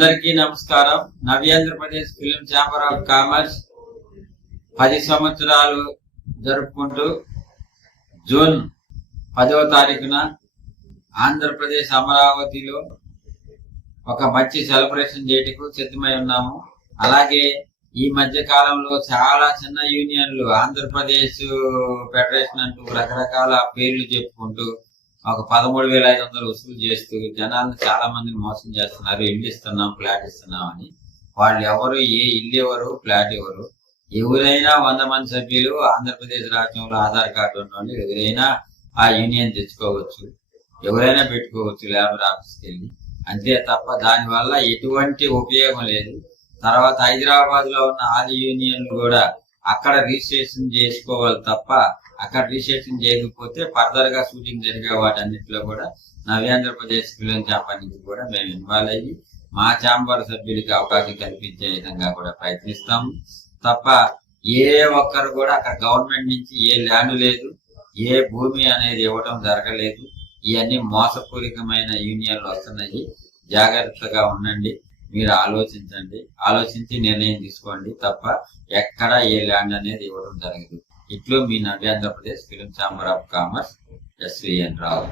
అందరికీ నమస్కారం. Navyandhra Pradesh film chamber of commerce 10 సంవత్సరాలు జరుపుకుంటూ జూన్ 10వ తారీఖున ఆంధ్రప్రదేశ్ అమరావతిలో ఒక మంచి సెలబ్రేషన్ చేయటకు సిద్ధమై ఉన్నాము. అలాగే ఈ మధ్య కాలంలో చాలా చిన్న యూనియన్లు ఆంధ్రప్రదేశ్ ఫెడరేషన్ అంటూ రకరకాల పేర్లు చెప్పుకుంటూ ఒక 13,500 వసూలు చేస్తూ జనాలను చాలా మందిని మోసం చేస్తున్నారు. ఇల్లు ఇస్తున్నాం, ఫ్లాట్ ఇస్తున్నాం అని. వాళ్ళు ఎవరు, ఏ ఇల్లు ఎవరు, ఫ్లాట్ ఎవరు? ఎవరైనా 100 మంది సభ్యులు ఆంధ్రప్రదేశ్ రాష్ట్రంలో ఆధార్ కార్డు ఉన్న వాళ్ళు ఎవరైనా ఆ యూనియన్ తెచ్చుకోవచ్చు, ఎవరైనా పెట్టుకోవచ్చు లేబర్ ఆఫీస్కి వెళ్ళి. అంతే తప్ప దానివల్ల ఎటువంటి ఉపయోగం లేదు. తర్వాత హైదరాబాద్ లో ఉన్న ఆది యూనియన్లు కూడా అక్కడ రిజిస్ట్రేషన్ చేసుకోవాలి తప్ప అక్కడ రిజిస్ట్రేషన్ చేయకపోతే ఫర్దర్ గా షూటింగ్ జరిగే వాటన్నిటిలో కూడా నవ్యాంధ్రప్రదేశ్ ఫిలిం ఛాంబర్ నుంచి కూడా మేము ఇన్వాల్వ్ అయ్యి మా ఛాంబర్ సభ్యులకి అవకాశం కల్పించే విధంగా కూడా ప్రయత్నిస్తాము తప్ప ఏ ఒక్కరు కూడా అక్కడ గవర్నమెంట్ నుంచి ఏ ల్యాండ్ లేదు, ఏ భూమి అనేది ఇవ్వటం జరగలేదు. ఇవన్నీ మోసపూరితమైన యూనియన్లు వస్తున్నాయి. జాగ్రత్తగా ఉండండి, మీరు ఆలోచించండి, ఆలోచించి నిర్ణయం తీసుకోండి తప్ప ఎక్కడ ఏ ల్యాండ్ అనేది ఇవ్వడం జరగదు. ఇట్లు మీ Navyandhrapradesh film chamber of commerce, SVN Rao.